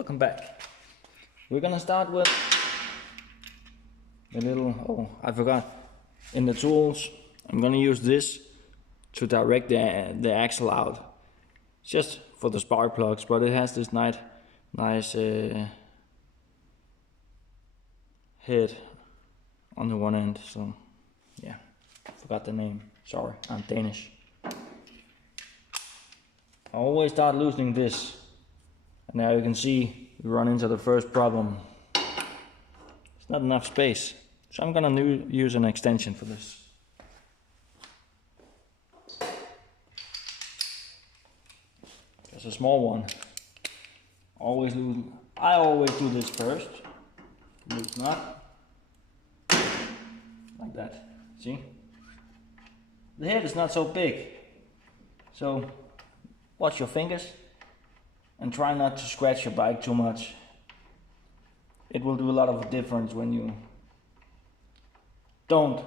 Welcome back. We're gonna start with a little, I forgot, in the tools I'm gonna use this to direct the axle out. It's just for the spark plugs, but it has this nice head on the one end, so yeah, forgot the name, sorry, I'm Danish. I always start loosening this, and now you can see we run into the first problem. There's not enough space, so I'm gonna use an extension for this. Just a small one. I always do this first. Loosen up. Like that. See? The head is not so big. So watch your fingers and try not to scratch your bike too much. It will do a lot of difference when you don't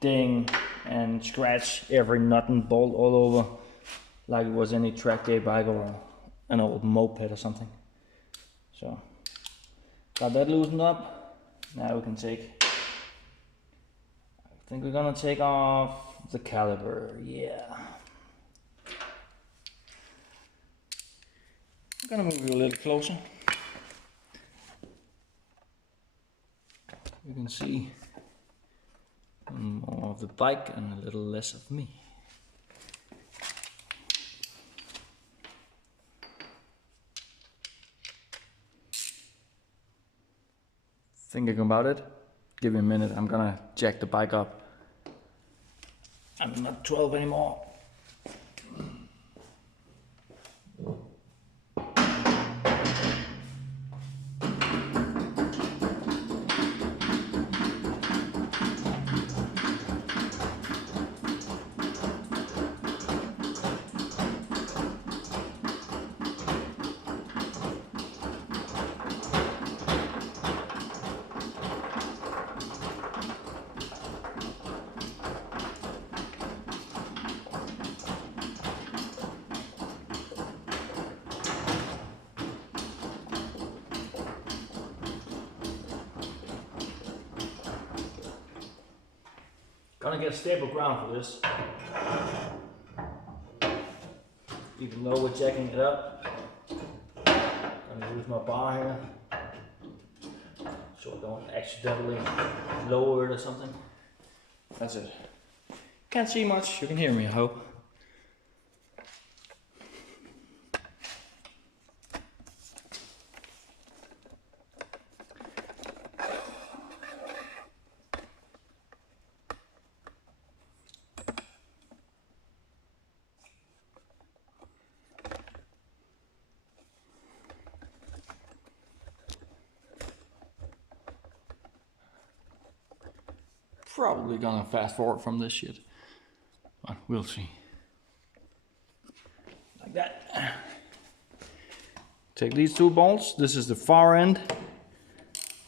ding and scratch every nut and bolt all over like it was any track day bike or an old moped or something. So got that loosened up. Now we can I think we're gonna take off the caliper. Yeah, I'm gonna move you a little closer. You can see more of the bike and a little less of me. Thinking about it, give me a minute, I'm gonna jack the bike up. I'm not 12 anymore. Gonna get stable ground for this. Even though we're jacking it up, gonna use my bar here so I don't accidentally lower it or something. That's it. Can't see much, you can hear me, I hope. Probably gonna fast forward from this shit, but we'll see. Like that. Take these two bolts. This is the far end.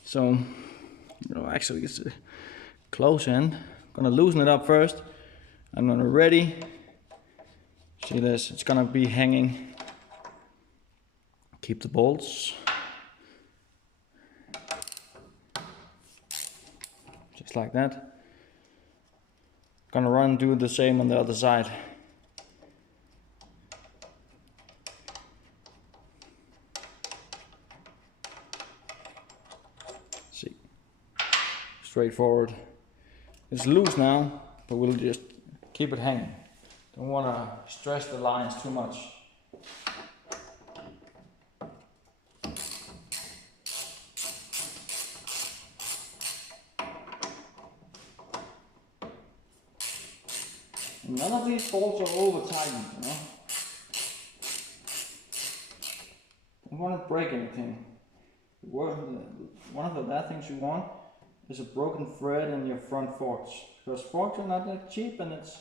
So, actually it's the close end. I'm gonna loosen it up first. I'm gonna ready. See this? It's gonna be hanging. Keep the bolts. Just like that. Gonna run and do the same on the other side. See, straightforward. It's loose now, but we'll just keep it hanging. Don't want to stress the lines too much. None of these bolts are over tightened, you know. Don't want to break anything. One of the bad things you want is a broken thread in your front forks, because forks are not that cheap and it's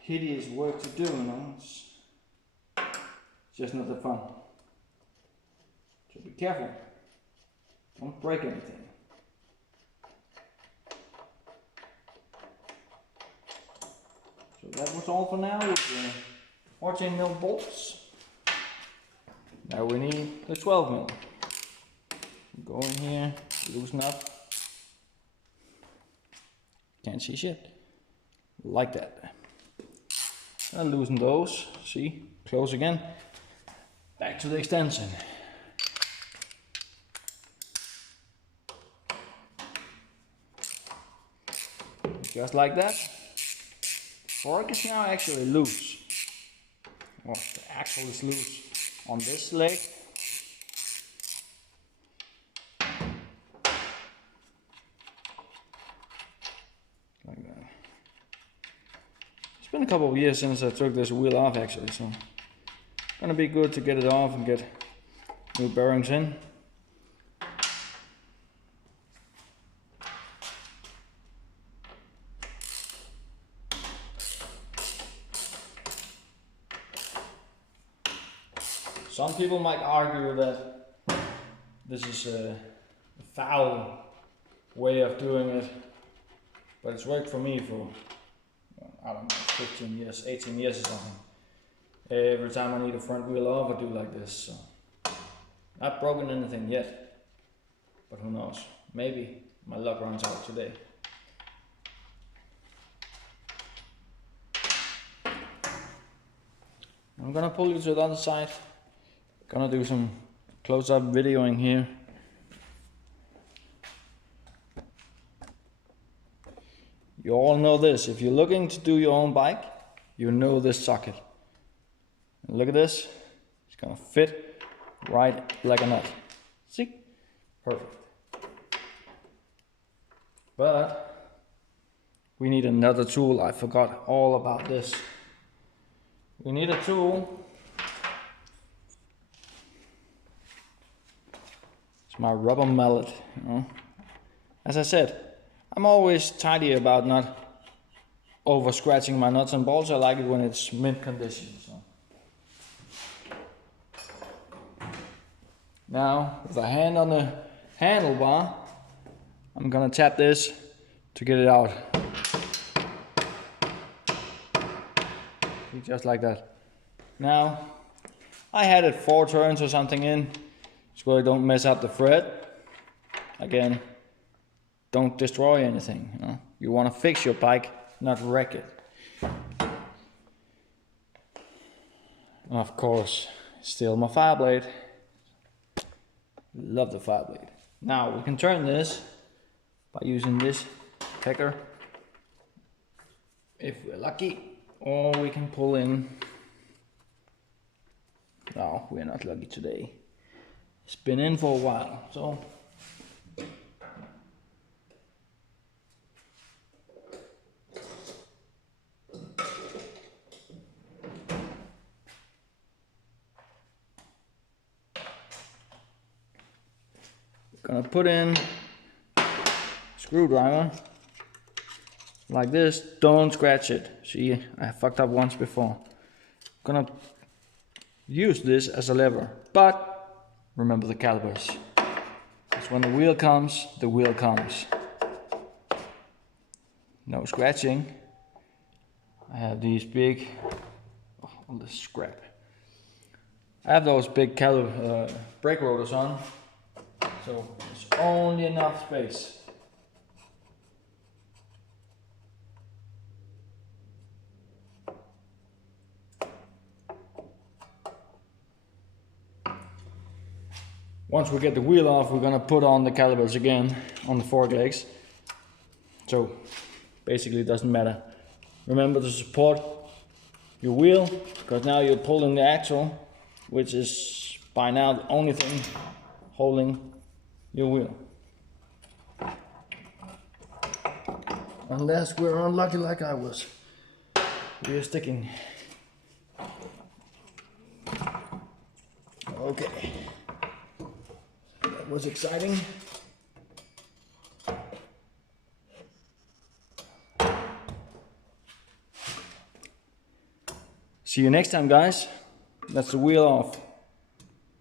hideous work to do, you know. It's just not that fun. So be careful. Don't break anything. So that was all for now with the 14mm bolts. Now we need the 12 mil. Go in here, loosen up. Can't see shit. Like that. And loosen those. See? Close again. Back to the extension. Just like that. Fork is now actually loose. Well, the axle is loose on this leg. Like that. It's been a couple of years since I took this wheel off actually, so it's gonna be good to get it off and get new bearings in. Some people might argue that this is a foul way of doing it, but it's worked for me for, I don't know, 15 years, 18 years or something. Every time I need a front wheel off, I do like this. So. Not broken anything yet, but who knows, maybe my luck runs out today. I'm gonna pull you to the other side. Gonna do some close-up videoing here. You all know this. If you're looking to do your own bike, you know this socket. And look at this. It's gonna fit right like a nut. See? Perfect. But we need another tool. I forgot all about this. We need a tool. My rubber mallet, you know. As I said, I'm always tidy about not over scratching my nuts and bolts. I like it when it's mint condition. So. Now, with a hand on the handlebar, I'm gonna tap this to get it out. See, just like that. Now, I had it 4 turns or something in. So I don't mess up the thread. Again, don't destroy anything. You know? You want to fix your bike, not wreck it. Of course, still my fireblade. Love the fireblade. Now we can turn this by using this pecker, if we're lucky, or we can pull in. No, we're not lucky today. It's been in for a while, so gonna put in screwdriver like this. Don't scratch it. See, I fucked up once before. Gonna use this as a lever, but remember the calipers. Because when the wheel comes, the wheel comes. No scratching. I have these big, all this scrap. I have those big brake rotors on, so there's only enough space. Once we get the wheel off, we're gonna put on the calipers again on the fork legs. So basically it doesn't matter. Remember to support your wheel, because now you're pulling the axle, which is by now the only thing holding your wheel. Unless we're unlucky like I was. We are sticking. Okay. That was exciting. See you next time, guys. That's the wheel off.